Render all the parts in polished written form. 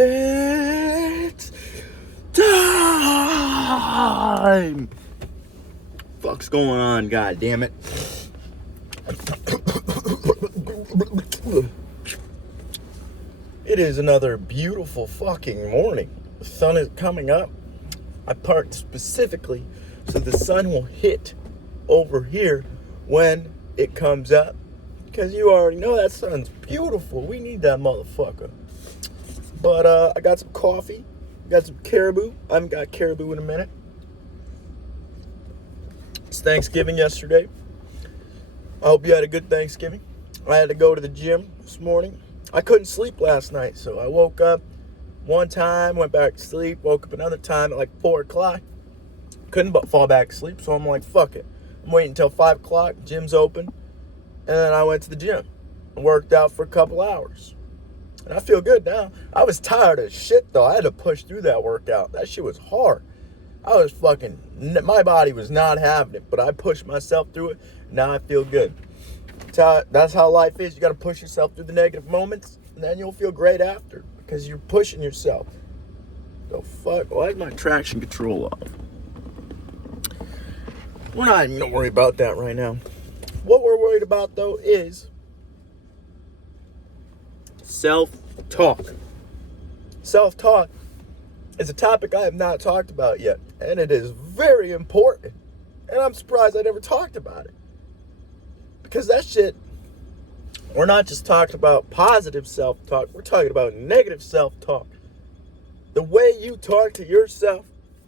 It's time! Fuck's going on, god damn it. It is another beautiful fucking morning. The sun is coming up. I parked specifically so the sun will hit over here when it comes up. Because you already know that sun's beautiful. We need that motherfucker. But I got some coffee. Got some caribou. I haven't got caribou in a minute. It's Thanksgiving yesterday. I hope you had a good Thanksgiving. I had to go to the gym this morning. I couldn't sleep last night, so I woke up one time, went back to sleep, woke up another time at like 4 o'clock. Couldn't but fall back to sleep, so I'm like, fuck it. I'm waiting until 5 o'clock, gym's open, and then I went to the gym and worked out for a couple hours. And I feel good now. I was tired as shit, though. I had to push through that workout. That shit was hard. My body was not having it, but I pushed myself through it. Now I feel good. That's how life is. You got to push yourself through the negative moments, and then you'll feel great after because you're pushing yourself. So fuck, why is my traction control off? We're not even going to worry about that right now. What we're worried about, though, is self-talk. Self-talk is a topic I have not talked about yet, and it is very important. And I'm surprised I never talked about it. Because that shit, we're not just talking about positive self-talk, we're talking about negative self-talk. The way you talk to yourself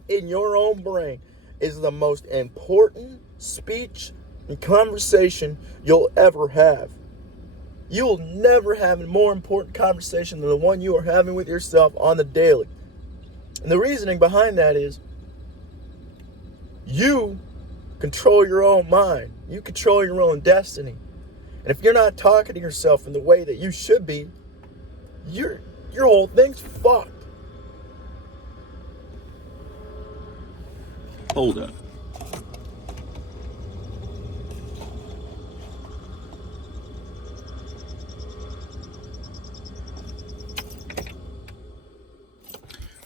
in your own brain is the most important speech and conversation you'll ever have. You will never have a more important conversation than the one you are having with yourself on the daily. And the reasoning behind that is you control your own mind. You control your own destiny. And if you're not talking to yourself in the way that you should be, your whole thing's fucked. Hold up.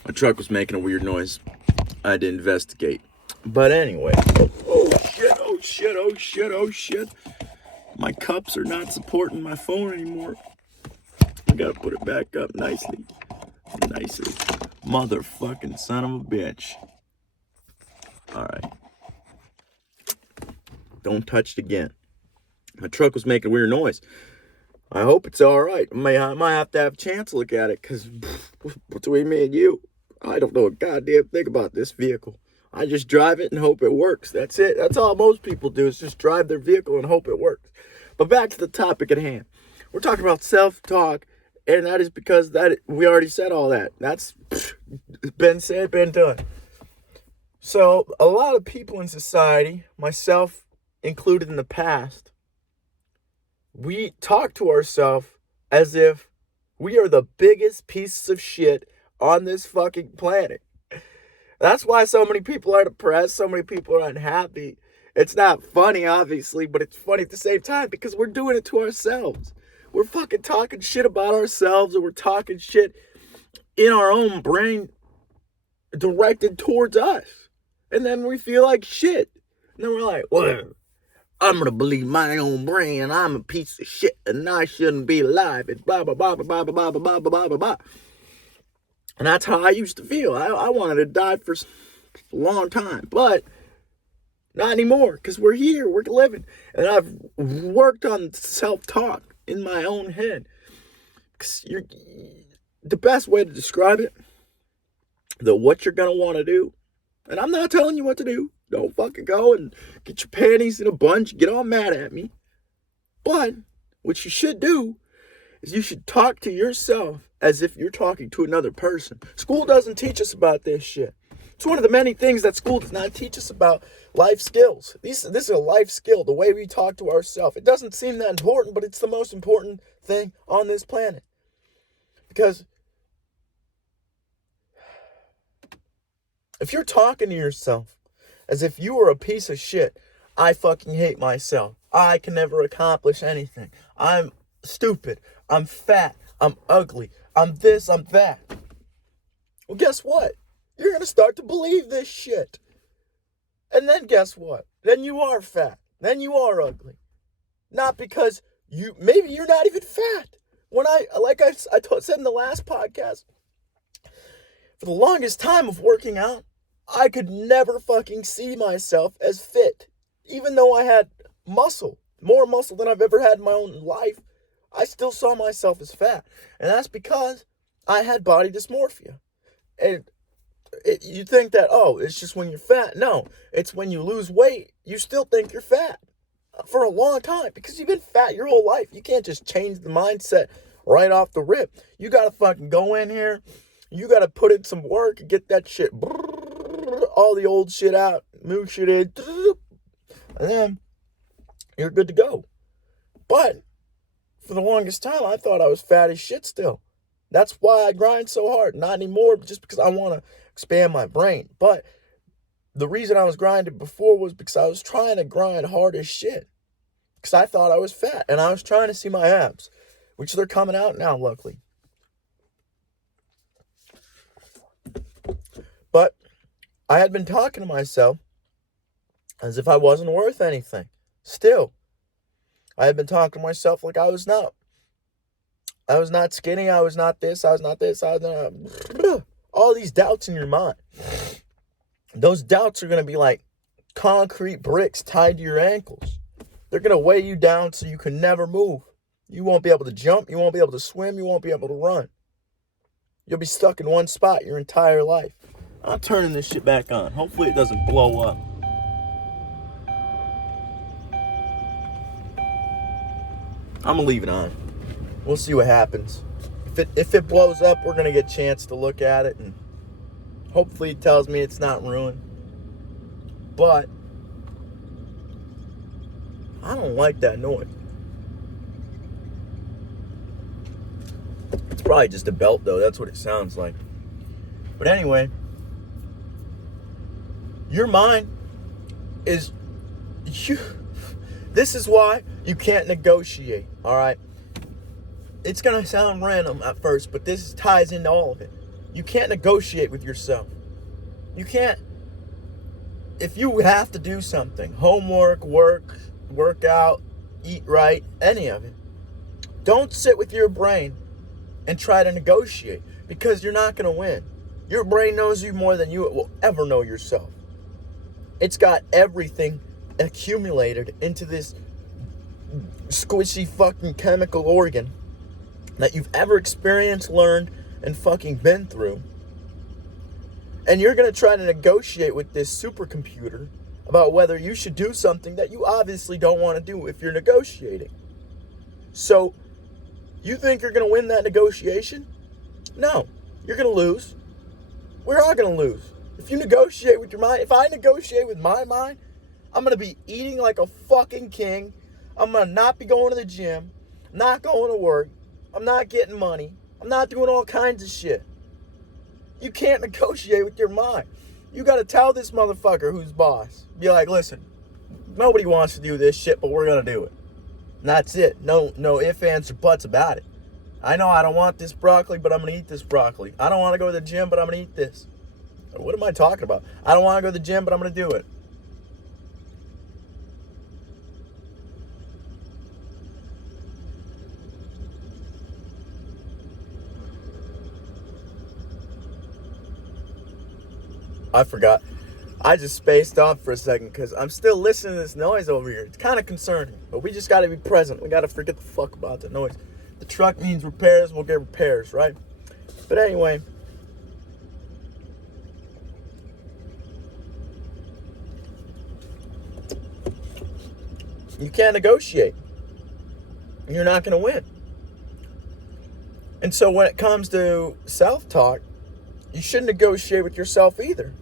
My truck was making a weird noise. I had to investigate. But anyway. Oh shit. My cups are not supporting my phone anymore. I gotta put it back up nicely. Motherfucking son of a bitch. Alright. Don't touch it again. My truck was making a weird noise. I hope it's alright. I might have to have a chance to look at it, because between me and you, I don't know a goddamn thing about this vehicle. I just drive it and hope it works. That's it. That's all most people do, is just drive their vehicle and hope it works. But back to the topic at hand. We're talking about self-talk, and that is because we already said all that. That's been said, been done. So a lot of people in society, myself included in the past, we talk to ourselves as if we are the biggest pieces of shit on this fucking planet. That's why so many people are depressed, so many people are unhappy. It's not funny, obviously, but it's funny at the same time because we're doing it to ourselves. We're fucking talking shit about ourselves, or we're talking shit in our own brain directed towards us. And then we feel like shit. And then we're like, well, I'm going to believe my own brain, and I'm a piece of shit, and I shouldn't be alive, and blah, blah, blah, blah, blah, blah, blah, blah, blah, blah, blah. And that's how I used to feel. I wanted to die for a long time, but not anymore, because we're here, we're living. And I've worked on self-talk in my own head. Because the best way to describe it, what you're going to want to do, and I'm not telling you what to do. Don't fucking go and get your panties in a bunch, get all mad at me. But what you should do is you should talk to yourself as if you're talking to another person. School doesn't teach us about this shit. It's one of the many things that school does not teach us about life skills. This is a life skill, the way we talk to ourselves. It doesn't seem that important, but it's the most important thing on this planet. Because if you're talking to yourself as if you were a piece of shit, I fucking hate myself. I can never accomplish anything. I'm stupid. I'm fat. I'm ugly. I'm this. I'm that. Well, guess what? You're going to start to believe this shit. And then guess what? Then you are fat. Then you are ugly. Not because maybe you're not even fat. When said in the last podcast, for the longest time of working out, I could never fucking see myself as fit. Even though I had muscle, more muscle than I've ever had in my own life, I still saw myself as fat. And that's because I had body dysmorphia. And you think that, oh, it's just when you're fat. No, it's when you lose weight, you still think you're fat for a long time because you've been fat your whole life. You can't just change the mindset right off the rip. You got to fucking go in here. You got to put in some work and get that shit, all the old shit out, move shit in, and then you're good to go. But for the longest time, I thought I was fat as shit still. That's why I grind so hard. Not anymore, just because I want to expand my brain. But the reason I was grinding before was because I was trying to grind hard as shit. Because I thought I was fat. And I was trying to see my abs. Which they're coming out now, luckily. But I had been talking to myself as if I wasn't worth anything. Still. I had been talking to myself like I was not skinny, I was not this, I was not this, I was not... All these doubts in your mind. Those doubts are going to be like concrete bricks tied to your ankles. They're going to weigh you down so you can never move. You won't be able to jump, you won't be able to swim, you won't be able to run. You'll be stuck in one spot your entire life. I'm turning this shit back on. Hopefully it doesn't blow up. I'm going to leave it on. We'll see what happens. If it blows up, we're going to get a chance to look at it. And hopefully it tells me it's not ruined. But I don't like that noise. It's probably just a belt, though. That's what it sounds like. But anyway, your mind is... This is why you can't negotiate, all right? It's going to sound random at first, but this ties into all of it. You can't negotiate with yourself. You can't... If you have to do something, homework, work out, eat right, any of it, don't sit with your brain and try to negotiate because you're not going to win. Your brain knows you more than you will ever know yourself. It's got everything accumulated into this squishy fucking chemical organ that you've ever experienced, learned, and fucking been through. And you're going to try to negotiate with this supercomputer about whether you should do something that you obviously don't want to do if you're negotiating. So, you think you're going to win that negotiation? No, you're going to lose. We're all going to lose. If you negotiate with your mind, if I negotiate with my mind, I'm going to be eating like a fucking king. I'm going to not be going to the gym, not going to work. I'm not getting money. I'm not doing all kinds of shit. You can't negotiate with your mind. You got to tell this motherfucker who's boss. Be like, listen, nobody wants to do this shit, but we're going to do it. And that's it. No ifs, ands, or buts about it. I know I don't want this broccoli, but I'm going to eat this broccoli. I don't want to go to the gym, but I'm going to eat this. What am I talking about? I don't want to go to the gym, but I'm going to do it. I forgot. I just spaced off for a second because I'm still listening to this noise over here. It's kind of concerning, but we just got to be present. We got to forget the fuck about the noise. The truck needs repairs, we'll get repairs, right? But anyway, you can't negotiate. You're not going to win. And so when it comes to self-talk, you shouldn't negotiate with yourself either.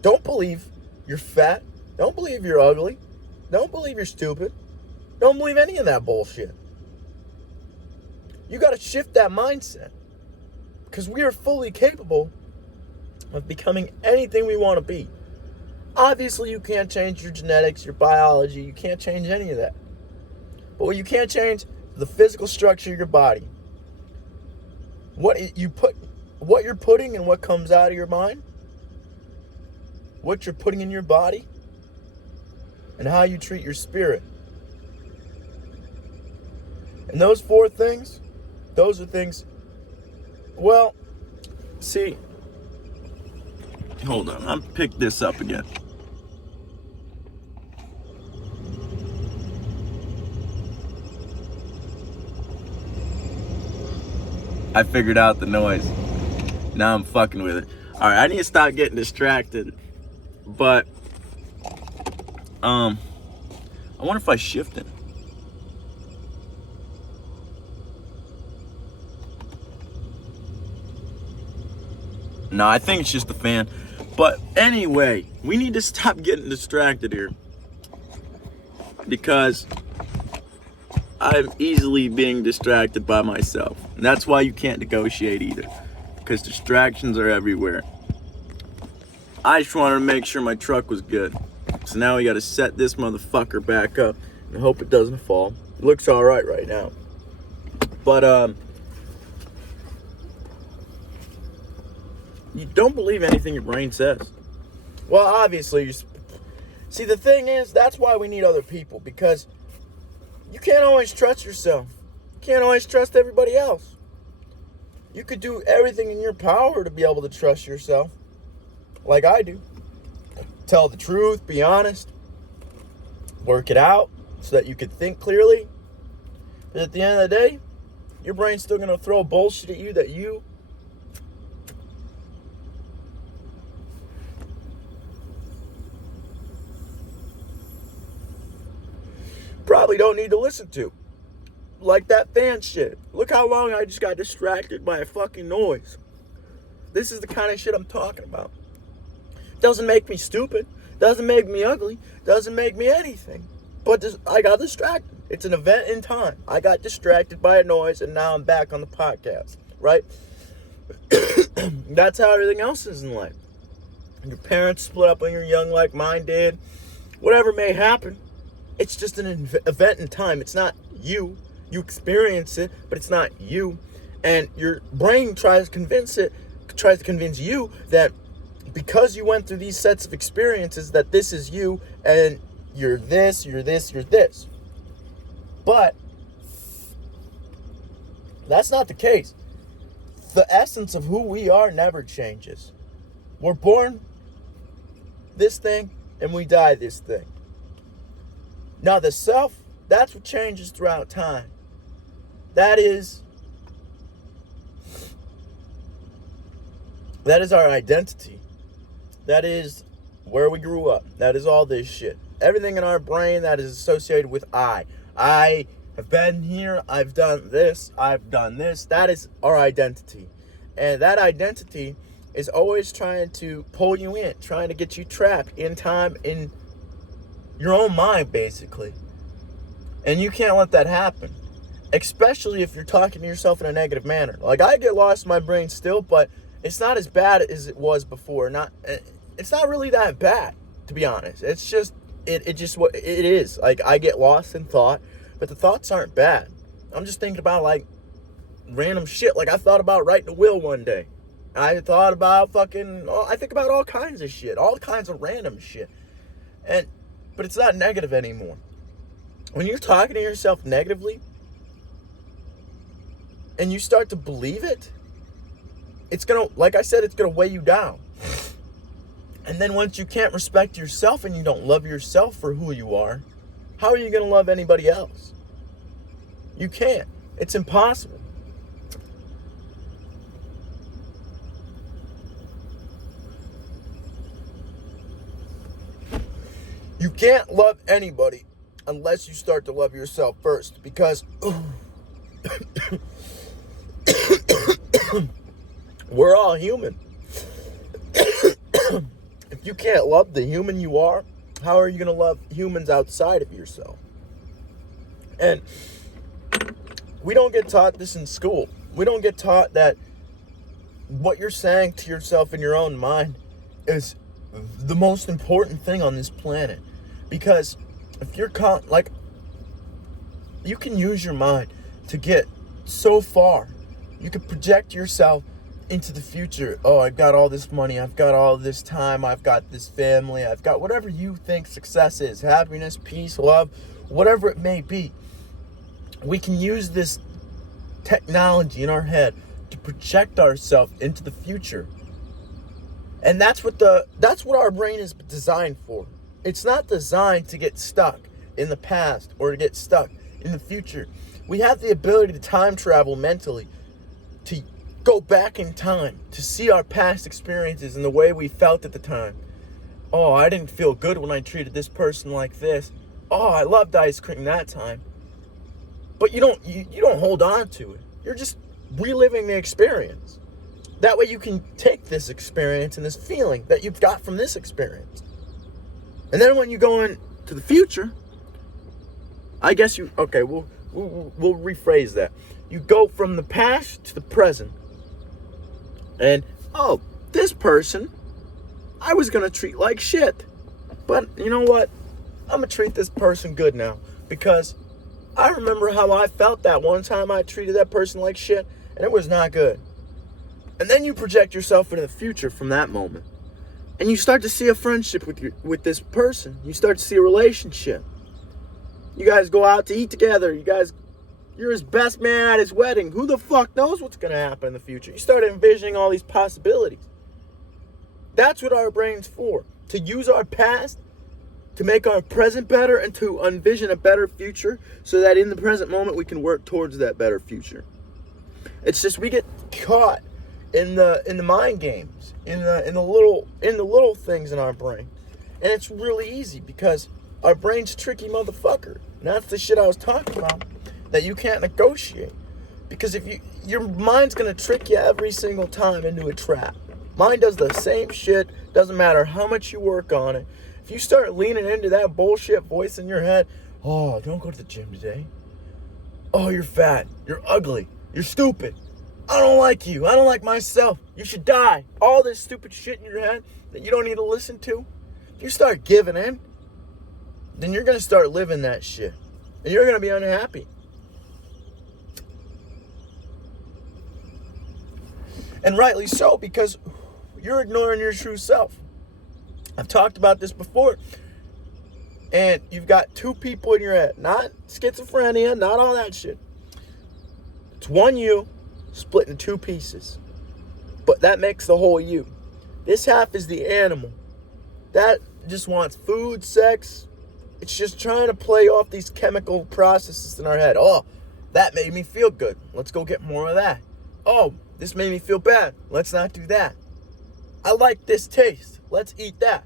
Don't believe you're fat. Don't believe you're ugly. Don't believe you're stupid. Don't believe any of that bullshit. You got to shift that mindset. Because we are fully capable of becoming anything we want to be. Obviously, you can't change your genetics, your biology. You can't change any of that. But what you can change is the physical structure of your body. What you put what you're putting and what comes out of your mind, what you're putting in your body, and how you treat your spirit. And those 4 things, those are things, well, see, hold on, I'm pick this up again. I figured out the noise. Now I'm fucking with it. All right, I need to stop getting distracted. But, I wonder if I shift it. No, I think it's just the fan. But anyway, we need to stop getting distracted here. Because I'm easily being distracted by myself. And that's why you can't negotiate either. Because distractions are everywhere. I just wanted to make sure my truck was good. So now we got to set this motherfucker back up and hope it doesn't fall. It looks alright right now. But, you don't believe anything your brain says. Well, obviously, see, the thing is, that's why we need other people, because you can't always trust yourself. You can't always trust everybody else. You could do everything in your power to be able to trust yourself, like I do. Tell the truth, be honest, work it out so that you could think clearly. But at the end of the day, your brain's still going to throw bullshit at you that you probably don't need to listen to. Like that fan shit. Look how long I just got distracted by a fucking noise. This is the kind of shit I'm talking about. Doesn't make me stupid. Doesn't make me ugly. Doesn't make me anything. But I got distracted. It's an event in time. I got distracted by a noise and now I'm back on the podcast. Right? That's how everything else is in life. Your parents split up when you're young like mine did. Whatever may happen. It's just an event in time. It's not you. You experience it, but it's not you. And your brain tries to convince you that because you went through these sets of experiences that this is you and you're this, you're this, you're this. But that's not the case. The essence of who we are never changes. We're born this thing and we die this thing. Now the self, that's what changes throughout time. That is our identity. That is where we grew up. That is all this shit. Everything in our brain that is associated with I. I have been here. I've done this. I've done this. That is our identity. And that identity is always trying to pull you in, trying to get you trapped in time, in your own mind, basically. And you can't let that happen. Especially if you're talking to yourself in a negative manner. Like, I get lost in my brain still, but it's not as bad as it was before. It's not really that bad, to be honest. It's just, it just what it is. Like, I get lost in thought, but the thoughts aren't bad. I'm just thinking about, like, random shit. Like, I thought about writing a will one day. I thought about I think about all kinds of shit. All kinds of random shit. But it's not negative anymore. When you're talking to yourself negatively, and you start to believe it, it's gonna, like I said, it's gonna weigh you down. And then once you can't respect yourself and you don't love yourself for who you are, how are you gonna love anybody else? You can't. It's impossible. You can't love anybody unless you start to love yourself first, because we're all human. If you can't love the human you are, how are you going to love humans outside of yourself? And we don't get taught this in school. We don't get taught that what you're saying to yourself in your own mind is the most important thing on this planet. Because if you're you can use your mind to get so far. You can project yourself into the future. Oh, I've got all this money, I've got all this time, I've got this family, I've got whatever you think success is, happiness, peace, love, whatever it may be. We can use this technology in our head to project ourselves into the future. And that's what our brain is designed for. It's not designed to get stuck in the past or to get stuck in the future. We have the ability to time travel mentally, to go back in time, to see our past experiences and the way we felt at the time. Oh, I didn't feel good when I treated this person like this. Oh, I loved ice cream that time. But you don't hold on to it. You're just reliving the experience. That way you can take this experience and this feeling that you've got from this experience. And then when you go into the future, I guess we'll rephrase that. You go from the past to the present. And, oh, this person, I was going to treat like shit. But you know what? I'm going to treat this person good now. Because I remember how I felt that one time I treated that person like shit. And it was not good. And then you project yourself into the future from that moment. And you start to see a friendship with this person. You start to see a relationship. You guys go out to eat together. You're his best man at his wedding. Who the fuck knows what's going to happen in the future? You start envisioning all these possibilities. That's what our brain's for. To use our past to make our present better and to envision a better future so that in the present moment we can work towards that better future. It's just we get caught in the mind games, in the little things in our brain. And it's really easy because our brain's a tricky motherfucker. And that's the shit I was talking about that you can't negotiate. Because if your mind's gonna trick you every single time into a trap. Mine does the same shit, doesn't matter how much you work on it. If you start leaning into that bullshit voice in your head, oh, don't go to the gym today. Oh, you're fat, you're ugly, you're stupid. I don't like you. I don't like myself. You should die. All this stupid shit in your head that you don't need to listen to. If you start giving in, then you're going to start living that shit. And you're going to be unhappy. And rightly so, because you're ignoring your true self. I've talked about this before. And you've got two people in your head. Not schizophrenia, not all that shit. It's one you split in two pieces. But that makes the whole you. This half is the animal. That just wants food, sex. It's just trying to play off these chemical processes in our head. Oh, that made me feel good. Let's go get more of that. Oh, this made me feel bad. Let's not do that. I like this taste. Let's eat that.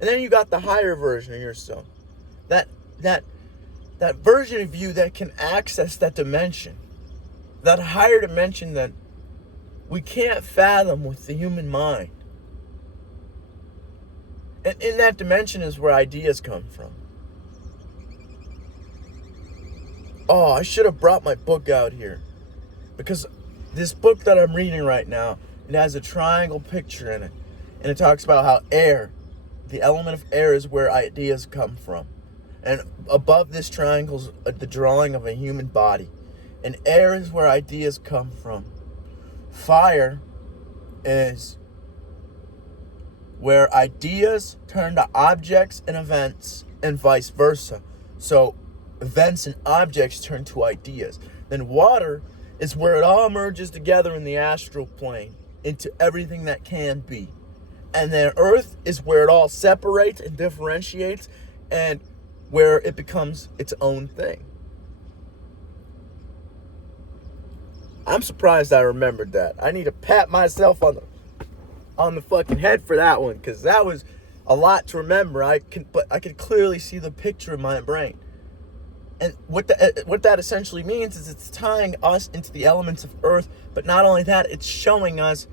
And then you got the higher version of yourself. That version of you that can access that dimension. That higher dimension that we can't fathom with the human mind. And in that dimension is where ideas come from. Oh, I should have brought my book out here. Because this book that I'm reading right now, it has a triangle picture in it. And it talks about how air, the element of air, is where ideas come from. And above this triangle is the drawing of a human body. And air is where ideas come from. Fire is where ideas turn to objects and events and vice versa. So events and objects turn to ideas. Then water is where it all merges together in the astral plane into everything that can be. And then earth is where it all separates and differentiates and where it becomes its own thing. I'm surprised I remembered that. I need to pat myself on the fucking head for that one, because that was a lot to remember. But I could clearly see the picture in my brain. And what that essentially means is it's tying us into the elements of earth, but not only that, it's showing us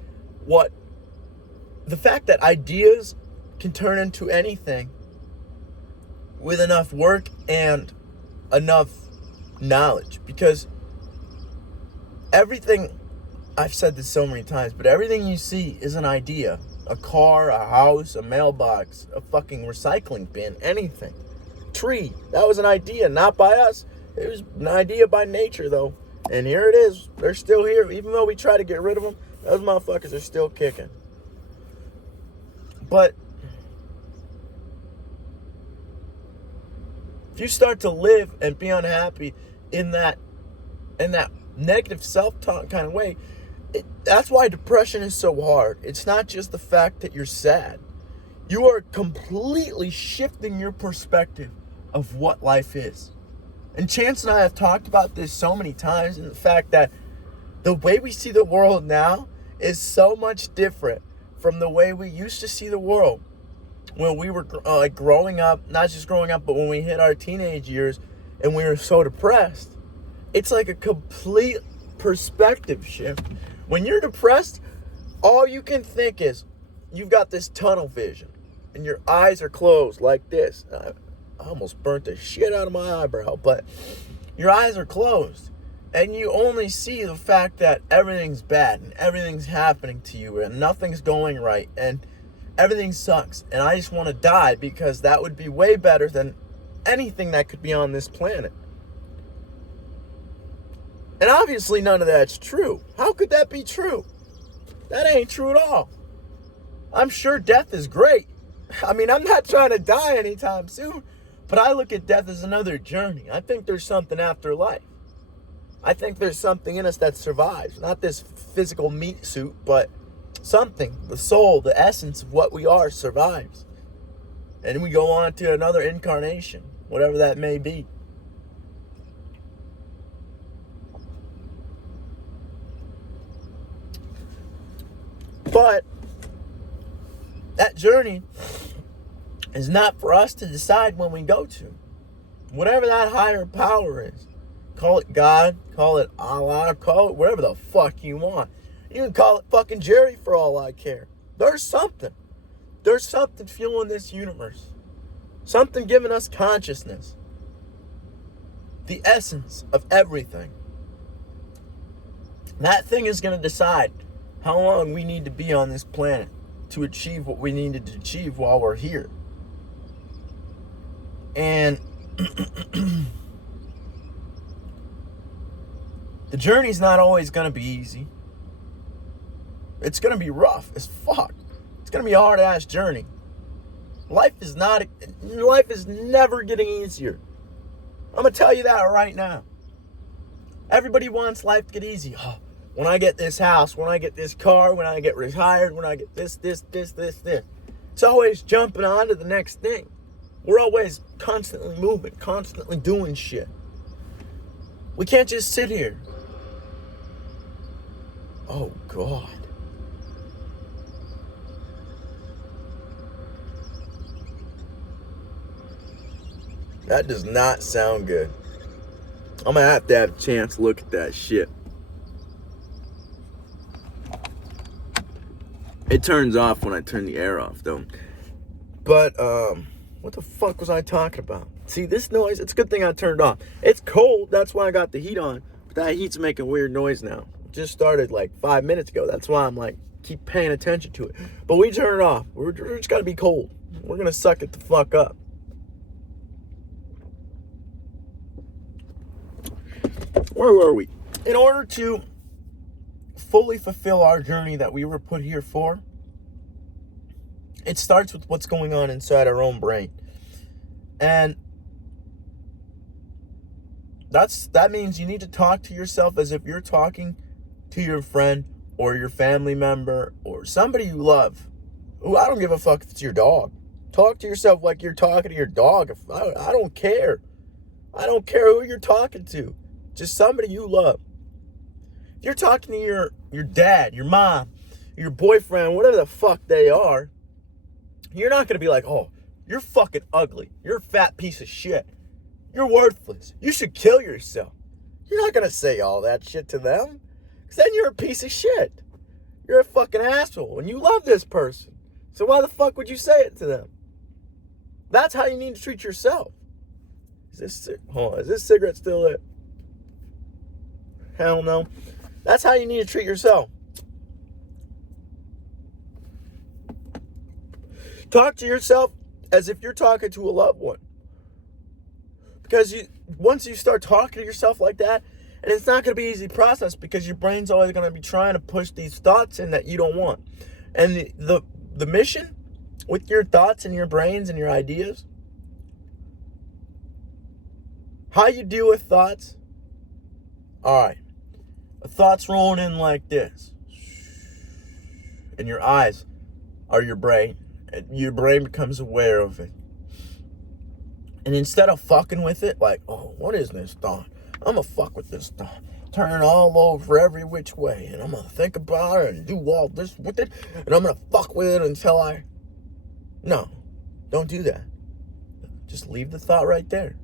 the fact that ideas can turn into anything with enough work and enough knowledge. Because everything, I've said this so many times, but everything you see is an idea. A car, a house, a mailbox, a fucking recycling bin, anything. Tree, that was an idea, not by us. It was an idea by nature, though. And here it is. They're still here. Even though we try to get rid of them, those motherfuckers are still kicking. But if you start to live and be unhappy in that negative self-talk kind of way, that's why depression is so hard. It's not just the fact that you're sad. You are completely shifting your perspective of what life is. And Chance and I have talked about this so many times, and the fact that the way we see the world now is so much different from the way we used to see the world when we were growing up, not just growing up, but when we hit our teenage years and we were so depressed. It's like a complete perspective shift. When you're depressed, all you can think is you've got this tunnel vision and your eyes are closed like this. I almost burnt the shit out of my eyebrow, but your eyes are closed and you only see the fact that everything's bad and everything's happening to you and nothing's going right and everything sucks. And I just want to die because that would be way better than anything that could be on this planet. And obviously none of that's true. How could that be true? That ain't true at all. I'm sure death is great. I mean, I'm not trying to die anytime soon, but I look at death as another journey. I think there's something after life. I think there's something in us that survives. Not this physical meat suit, but something, the soul, the essence of what we are survives. And we go on to another incarnation, whatever that may be. But that journey is not for us to decide when we go to. Whatever that higher power is. Call it God, call it Allah, call it whatever the fuck you want. You can call it fucking Jerry for all I care. There's something. There's something fueling this universe. Something giving us consciousness. The essence of everything. That thing is going to decide how long we need to be on this planet to achieve what we needed to achieve while we're here. And the journey's not always going to be easy. It's going to be rough as fuck. It's going to be a hard-ass journey. Life is never getting easier. I'm going to tell you that right now. Everybody wants life to get easy. Oh, when I get this house, when I get this car, when I get retired, when I get this. It's always jumping on to the next thing. We're always constantly moving, constantly doing shit. We can't just sit here. Oh, God. That does not sound good. I'm going to have a chance to look at that shit. It turns off when I turn the air off, though. But, what the fuck was I talking about? See, this noise, it's a good thing I turned off. It's cold, that's why I got the heat on. But that heat's making weird noise now. It just started like 5 minutes ago. That's why I'm like, keep paying attention to it. But we turn it off. We're just gotta be cold. We're gonna suck it the fuck up. Where were we? In order to fully fulfill our journey that we were put here for, it starts with what's going on inside our own brain. And that means you need to talk to yourself as if you're talking to your friend or your family member or somebody you love. Ooh, I don't give a fuck if it's your dog. Talk to yourself like you're talking to your dog. I don't care. I don't care who you're talking to. Just somebody you love. If you're talking to your dad, your mom, your boyfriend, whatever the fuck they are, you're not going to be like, oh, you're fucking ugly. You're a fat piece of shit. You're worthless. You should kill yourself. You're not going to say all that shit to them. Because then you're a piece of shit. You're a fucking asshole. And you love this person. So why the fuck would you say it to them? That's how you need to treat yourself. Is this cigarette still lit? Hell no. That's how you need to treat yourself. Talk to yourself as if you're talking to a loved one. Because once you start talking to yourself like that, And it's not going to be an easy process because your brain's always going to be trying to push these thoughts in that you don't want. And the mission with your thoughts and your brains and your ideas, how you deal with thoughts, all right, a thought's rolling in like this. And your eyes are your brain. And your brain becomes aware of it. And instead of fucking with it, like, oh, what is this thought? I'm going to fuck with this thought. Turn all over every which way. And I'm going to think about it and do all this with it. And I'm going to fuck with it until I... No, don't do that. Just leave the thought right there.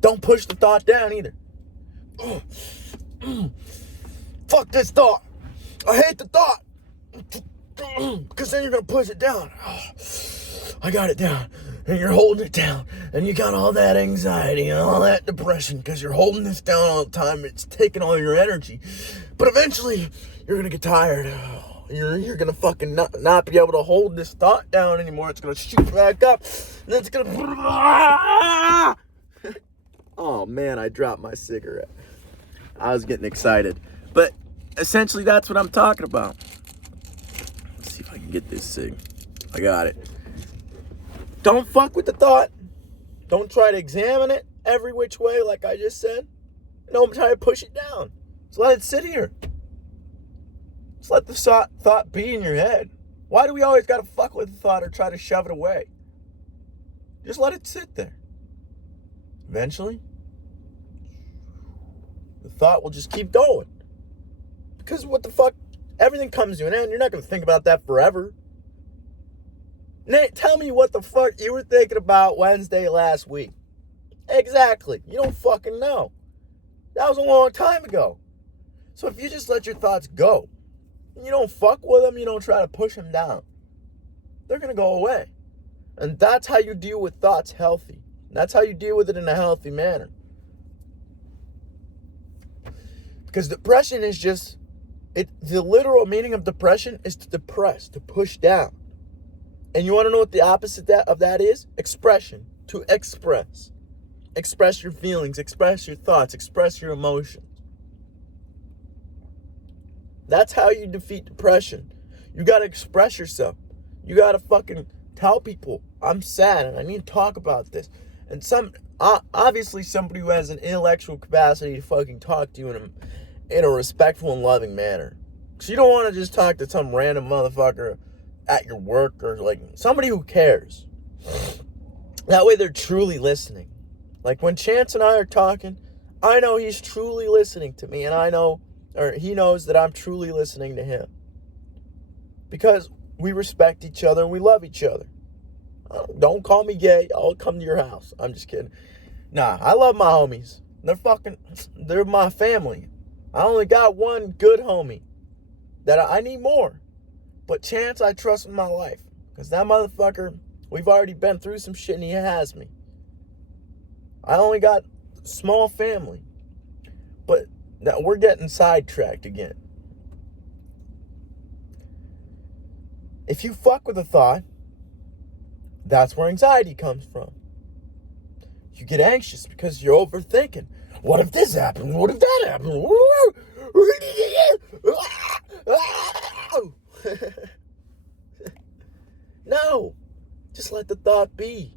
Don't push the thought down either. Fuck this thought. I hate the thought. Because then you're going to push it down. I got it down. And you're holding it down. And you got all that anxiety and all that depression because you're holding this down all the time. It's taking all your energy. But eventually, you're going to get tired. You're going to fucking not be able to hold this thought down anymore. It's going to shoot back up. And it's going to... Oh, man, I dropped my cigarette. I was getting excited. But essentially, that's what I'm talking about. Let's see if I can get this cig. I got it. Don't fuck with the thought. Don't try to examine it every which way, like I just said. Don't try to push it down. Just let it sit here. Just let the thought be in your head. Why do we always got to fuck with the thought or try to shove it away? Just let it sit there. Eventually, the thought will just keep going. Because what the fuck? Everything comes to an end. You're not going to think about that forever. Nate, tell me what the fuck you were thinking about Wednesday last week. Exactly. You don't fucking know. That was a long time ago. So if you just let your thoughts go, you don't fuck with them, you don't try to push them down, they're going to go away. And that's how you deal with thoughts healthy. That's how you deal with it in a healthy manner. Because depression is just, the literal meaning of depression is to depress, to push down. And you want to know what the opposite of that is? Expression. To express. Express your feelings. Express your thoughts. Express your emotions. That's how you defeat depression. You got to express yourself. You got to fucking tell people, I'm sad and I need to talk about this. And obviously somebody who has an intellectual capacity to fucking talk to you in a respectful and loving manner. Because you don't want to just talk to some random motherfucker at your work or like somebody who cares. That way they're truly listening. Like when Chance and I are talking, I know he's truly listening to me, and I know, or he knows that I'm truly listening to him. Because we respect each other and we love each other. Don't call me gay. I'll come to your house. I'm just kidding. Nah, I love my homies. They're my family. I only got one good homie that I need more. But Chance, I trust in my life. Because that motherfucker, we've already been through some shit and he has me. I only got a small family. But now we're getting sidetracked again. If you fuck with a thought, that's where anxiety comes from. You get anxious because you're overthinking. What if this happened? What if that happened? No, just let the thought be.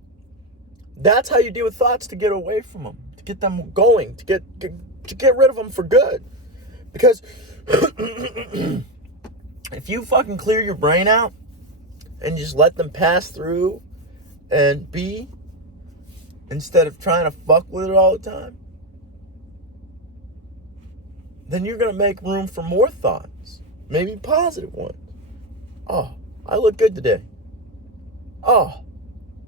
That's how you deal with thoughts, to get away from them, to get them going, to get rid of them for good. Because if you fucking clear your brain out and just let them pass through and be, instead of trying to fuck with it all the time, then you're going to make room for more thoughts, maybe positive ones. Oh, I look good today. Oh,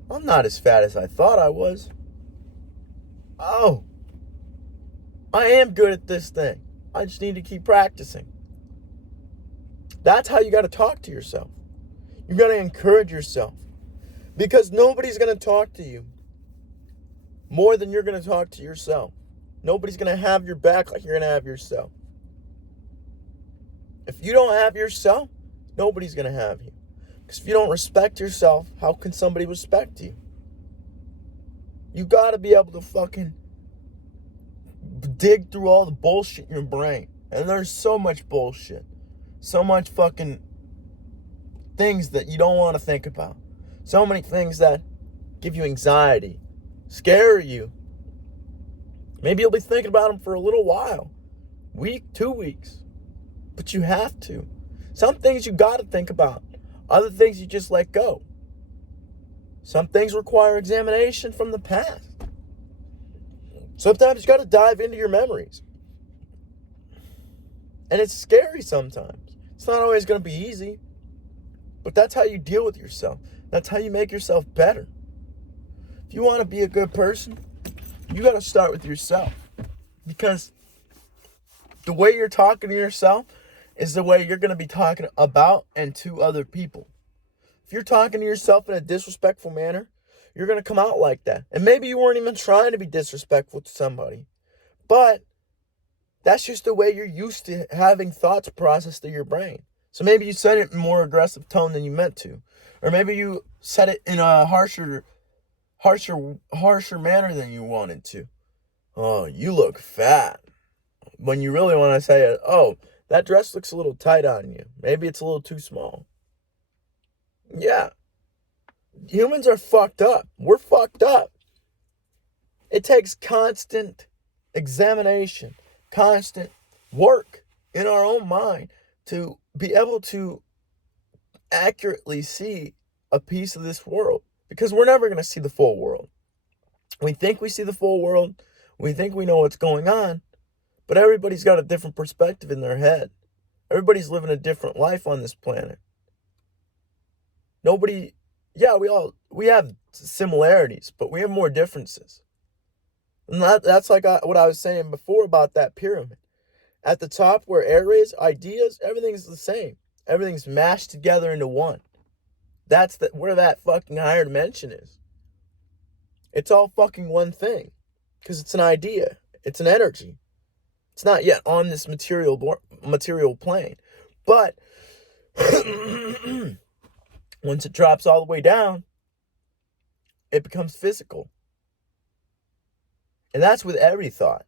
I'm not as fat as I thought I was. Oh, I am good at this thing. I just need to keep practicing. That's how you got to talk to yourself. You got to encourage yourself. Because nobody's going to talk to you more than you're going to talk to yourself. Nobody's going to have your back like you're going to have yourself. If you don't have yourself, nobody's going to have you. Because if you don't respect yourself, how can somebody respect you? You got to be able to fucking dig through all the bullshit in your brain. And there's so much bullshit. So much fucking things that you don't want to think about. So many things that give you anxiety, scare you. Maybe you'll be thinking about them for a little while. Week, 2 weeks. But you have to. Some things you got to think about. Other things you just let go. Some things require examination from the past. Sometimes you got to dive into your memories. And it's scary sometimes. It's not always going to be easy. But that's how you deal with yourself. That's how you make yourself better. If you want to be a good person, you got to start with yourself. Because the way you're talking to yourself is the way you're going to be talking about and to other people. If you're talking to yourself in a disrespectful manner, you're going to come out like that. And maybe you weren't even trying to be disrespectful to somebody. But that's just the way you're used to having thoughts processed through your brain. So maybe you said it in a more aggressive tone than you meant to. Or maybe you said it in a harsher manner than you wanted to. Oh, you look fat. When you really want to say, oh, that dress looks a little tight on you. Maybe it's a little too small. Yeah. Humans are fucked up. We're fucked up. It takes constant examination, constant work in our own mind to be able to accurately see a piece of this world. Because we're never going to see the full world. We think we see the full world. We think we know what's going on. But everybody's got a different perspective in their head. Everybody's living a different life on this planet. We have similarities, but we have more differences. And that's like what I was saying before about that pyramid. At the top where air is, ideas, everything's the same. Everything's mashed together into one. That's where that fucking higher dimension is. It's all fucking one thing. Because it's an idea. It's an energy. It's not yet on this material plane. But once it drops all the way down, it becomes physical. And that's with every thought.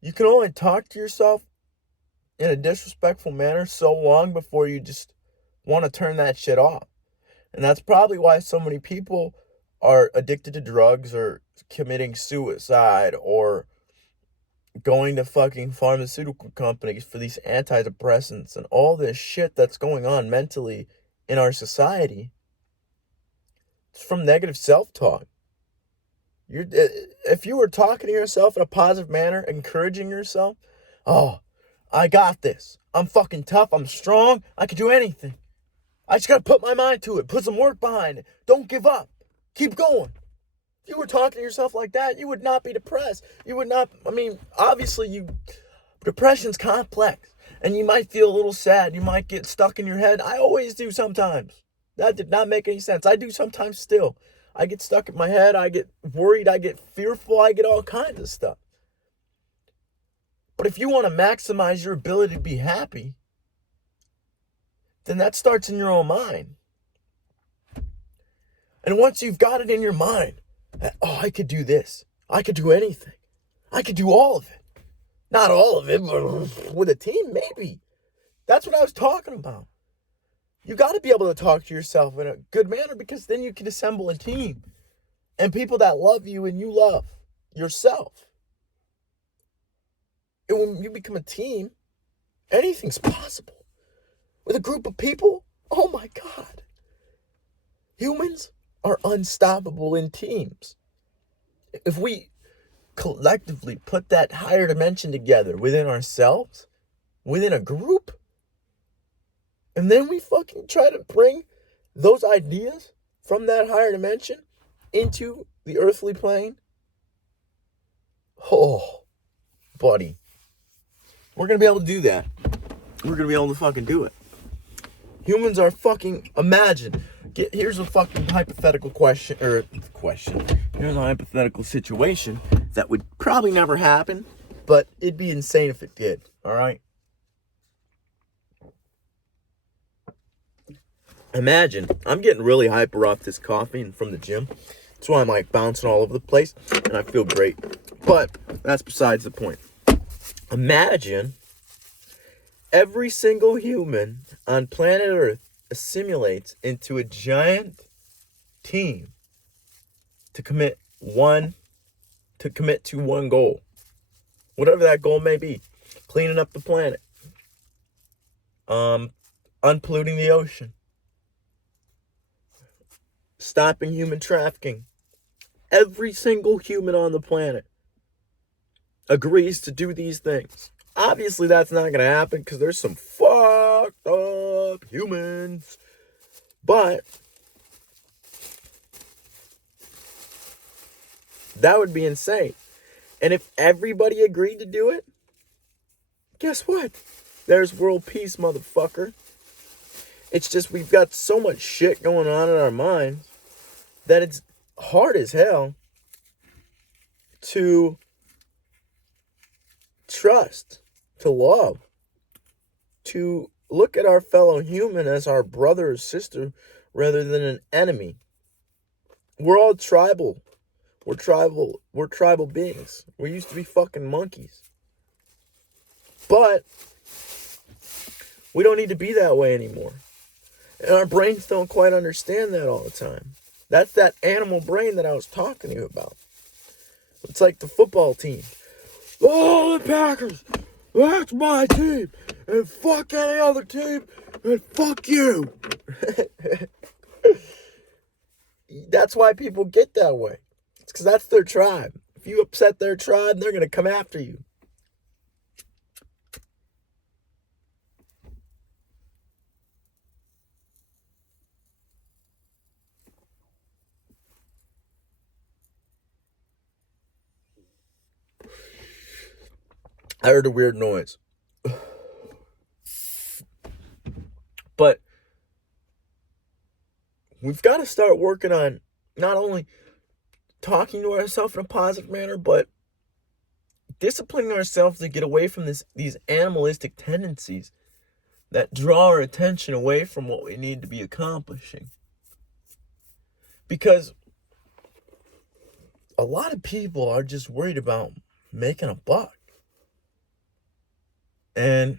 You can only talk to yourself in a disrespectful manner so long before you just want to turn that shit off. And that's probably why so many people are addicted to drugs or committing suicide or going to fucking pharmaceutical companies for these antidepressants and all this shit that's going on mentally in our society. It's from negative self-talk. If you were talking to yourself in a positive manner, encouraging yourself, oh, I got this. I'm fucking tough. I'm strong. I can do anything. I just got to put my mind to it. Put some work behind it. Don't give up. Keep going. If you were talking to yourself like that, you would not be depressed. You would not, obviously depression's complex. And you might feel a little sad. You might get stuck in your head. I always do sometimes. That did not make any sense. I do sometimes still. I get stuck in my head. I get worried. I get fearful. I get all kinds of stuff. But if you want to maximize your ability to be happy, then that starts in your own mind. And once you've got it in your mind, oh, I could do this. I could do anything. I could do all of it. Not all of it, but with a team, maybe. That's what I was talking about. You got to be able to talk to yourself in a good manner because then you can assemble a team and people that love you and you love yourself. And when you become a team, anything's possible. With a group of people, oh my God. Humans are unstoppable in teams. If we collectively put that higher dimension together within ourselves, within a group, and then we fucking try to bring those ideas from that higher dimension into the earthly plane. Oh, buddy. We're going to be able to do that. We're going to be able to fucking do it. Humans are fucking, imagine. Here's a fucking hypothetical question. Here's a hypothetical situation that would probably never happen, but it'd be insane if it did. All right? Imagine, I'm getting really hyper off this coffee and from the gym. That's why I'm like bouncing all over the place and I feel great. But that's besides the point. Imagine every single human on planet Earth assimilates into a giant team to commit to one goal. Whatever that goal may be. Cleaning up the planet. Unpolluting the ocean. Stopping human trafficking. Every single human on the planet agrees to do these things. Obviously, that's not going to happen because there's some fucked up humans. But that would be insane. And if everybody agreed to do it, guess what? There's world peace, motherfucker. It's just we've got so much shit going on in our minds that it's hard as hell to trust, to love, to look at our fellow human as our brother or sister rather than an enemy. We're all tribal. We're tribal beings. We used to be fucking monkeys. But we don't need to be that way anymore. And our brains don't quite understand that all the time. That's that animal brain that I was talking to you about. It's like the football team. Oh, the Packers, that's my team. And fuck any other team. And fuck you. That's why people get that way. It's because that's their tribe. If you upset their tribe, they're going to come after you. I heard a weird noise. But we've got to start working on not only talking to ourselves in a positive manner, but disciplining ourselves to get away from these animalistic tendencies that draw our attention away from what we need to be accomplishing. Because a lot of people are just worried about making a buck. And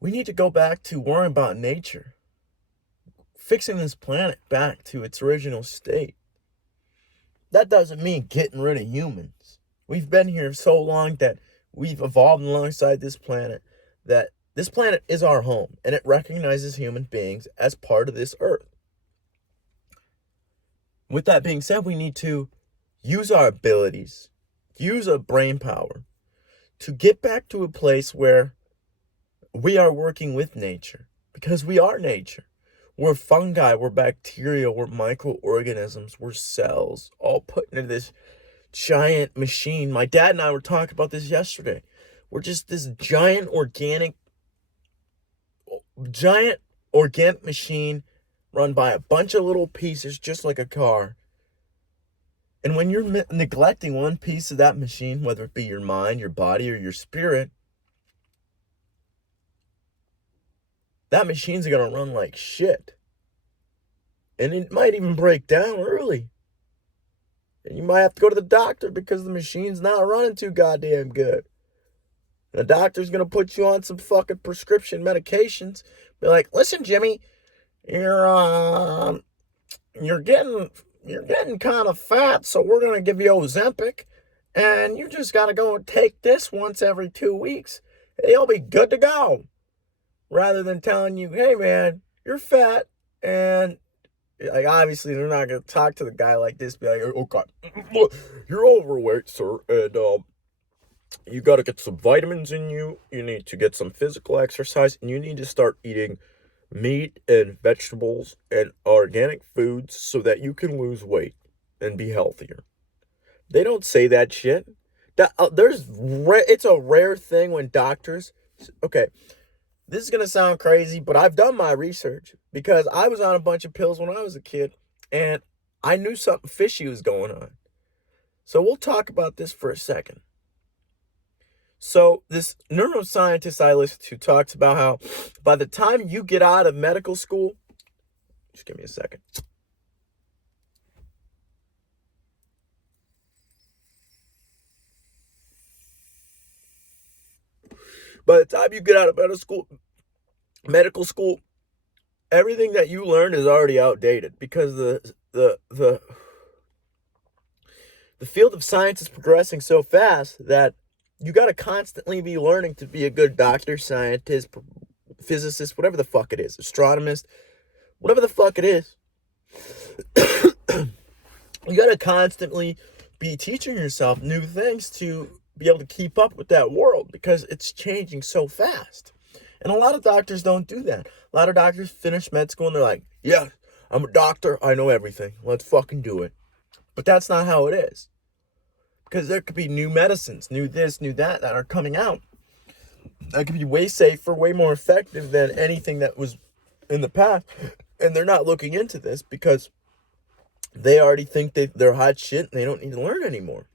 we need to go back to worrying about nature. Fixing this planet back to its original state. That doesn't mean getting rid of humans. We've been here so long that we've evolved alongside this planet, that this planet is our home, and it recognizes human beings as part of this earth. With that being said, we need to use our abilities, use our brain power to get back to a place where we are working with nature, because we are nature. We're fungi, we're bacteria, we're microorganisms, we're cells, all put into this giant machine. My dad and I were talking about this yesterday. We're just this giant organic machine run by a bunch of little pieces, just like a car. And when you're neglecting one piece of that machine, whether it be your mind, your body, or your spirit, that machine's going to run like shit. And it might even break down early. And you might have to go to the doctor because the machine's not running too goddamn good. And the doctor's going to put you on some fucking prescription medications. Be like, listen, Jimmy, you're getting kind of fat, so we're going to give you Ozempic. And you just got to go and take this once every 2 weeks. And you'll be good to go. Rather than telling you, hey man, you're fat, and like obviously they're not gonna talk to the guy like this, be like, oh god, you're overweight, sir, and you gotta get some vitamins in you, you need to get some physical exercise, and you need to start eating meat and vegetables and organic foods so that you can lose weight and be healthier. They don't say that shit. It's a rare thing when doctors, okay, this is going to sound crazy, but I've done my research because I was on a bunch of pills when I was a kid and I knew something fishy was going on. So we'll talk about this for a second. So this neuroscientist I listened to talks about how by the time you get out of medical school, just give me a second. By the time you get out of medical school, everything that you learn is already outdated because the field of science is progressing so fast that you got to constantly be learning to be a good doctor, scientist, physicist, whatever the fuck it is, astronomist, whatever the fuck it is. You got to constantly be teaching yourself new things to be able to keep up with that world because it's changing so fast. And a lot of doctors don't do that. A lot of doctors finish med school and they're like, yeah, I'm a doctor. I know everything. Let's fucking do it. But that's not how it is. Because there could be new medicines, new this, new that are coming out. That could be way safer, way more effective than anything that was in the past. And they're not looking into this because they already think they're hot shit and they don't need to learn anymore.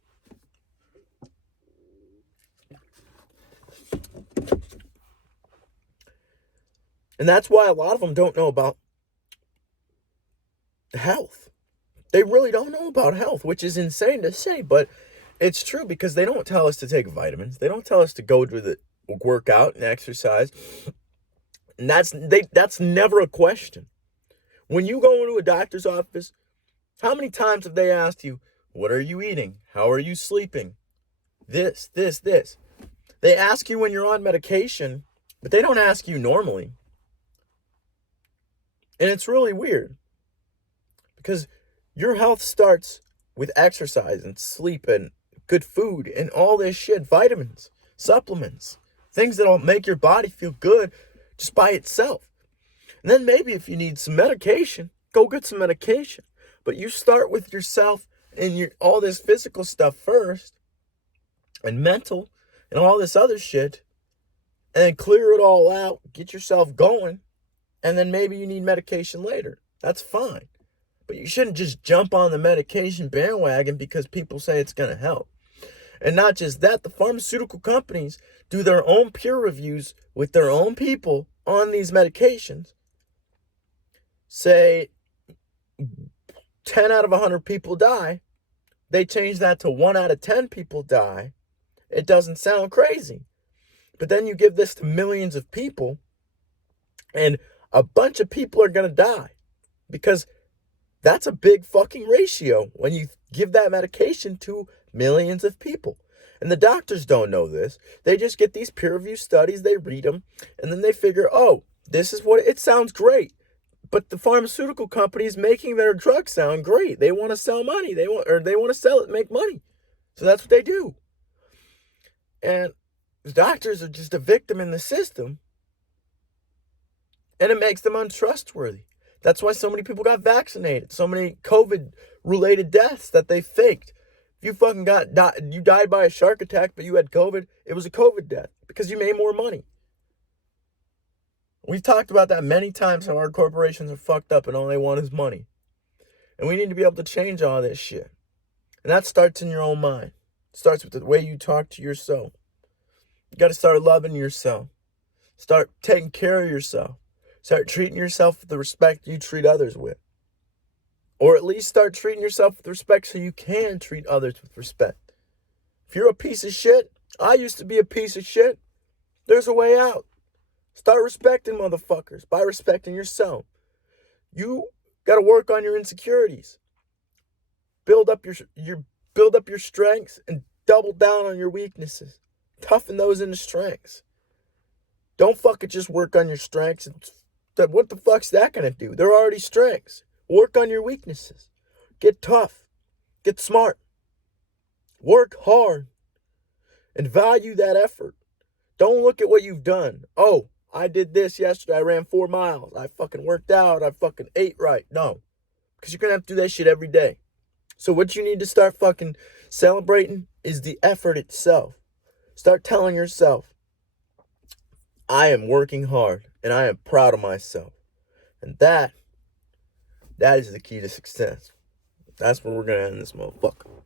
And that's why a lot of them don't know about health. They really don't know about health, which is insane to say, but it's true because they don't tell us to take vitamins. They don't tell us to go to the workout and exercise. And that's never a question. When you go into a doctor's office, how many times have they asked you, what are you eating? How are you sleeping? This. They ask you when you're on medication, but they don't ask you normally. And it's really weird because your health starts with exercise and sleep and good food and all this shit, vitamins, supplements, things that'll make your body feel good just by itself. And then maybe if you need some medication, go get some medication. But you start with yourself and all this physical stuff first and mental and all this other shit and then clear it all out, get yourself going, and then maybe you need medication later. That's fine. But you shouldn't just jump on the medication bandwagon because people say it's going to help. And not just that, the pharmaceutical companies do their own peer reviews with their own people on these medications. Say 10 out of 100 people die. They change that to 1 out of 10 people die. It doesn't sound crazy. But then you give this to millions of people, and a bunch of people are going to die because that's a big fucking ratio when you give that medication to millions of people. And the doctors don't know this. They just get these peer-reviewed studies, they read them, and then they figure, oh, this is what it sounds great. But the pharmaceutical company is making their drug sound great. They want to sell money. They want to sell it and make money. So that's what they do. And the doctors are just a victim in the system. And it makes them untrustworthy. That's why so many people got vaccinated. So many COVID-related deaths that they faked. If you fucking you died by a shark attack, but you had COVID, it was a COVID death because you made more money. We've talked about that many times, how our corporations are fucked up and all they want is money. And we need to be able to change all this shit. And that starts in your own mind. It starts with the way you talk to yourself. You got to start loving yourself. Start taking care of yourself. Start treating yourself with the respect you treat others with. Or at least start treating yourself with respect so you can treat others with respect. If you're a piece of shit, I used to be a piece of shit, there's a way out. Start respecting motherfuckers by respecting yourself. You got to work on your insecurities. Build up your strengths and double down on your weaknesses. Toughen those into strengths. Don't fucking just work on your strengths. What the fuck's that going to do? They're already strengths. Work on your weaknesses. Get tough. Get smart. Work hard. And value that effort. Don't look at what you've done. Oh, I did this yesterday. I ran 4 miles. I fucking worked out. I fucking ate right. No. Because you're going to have to do that shit every day. So what you need to start fucking celebrating is the effort itself. Start telling yourself, I am working hard and I am proud of myself. And that is the key to success. That's where we're going to end this motherfucker.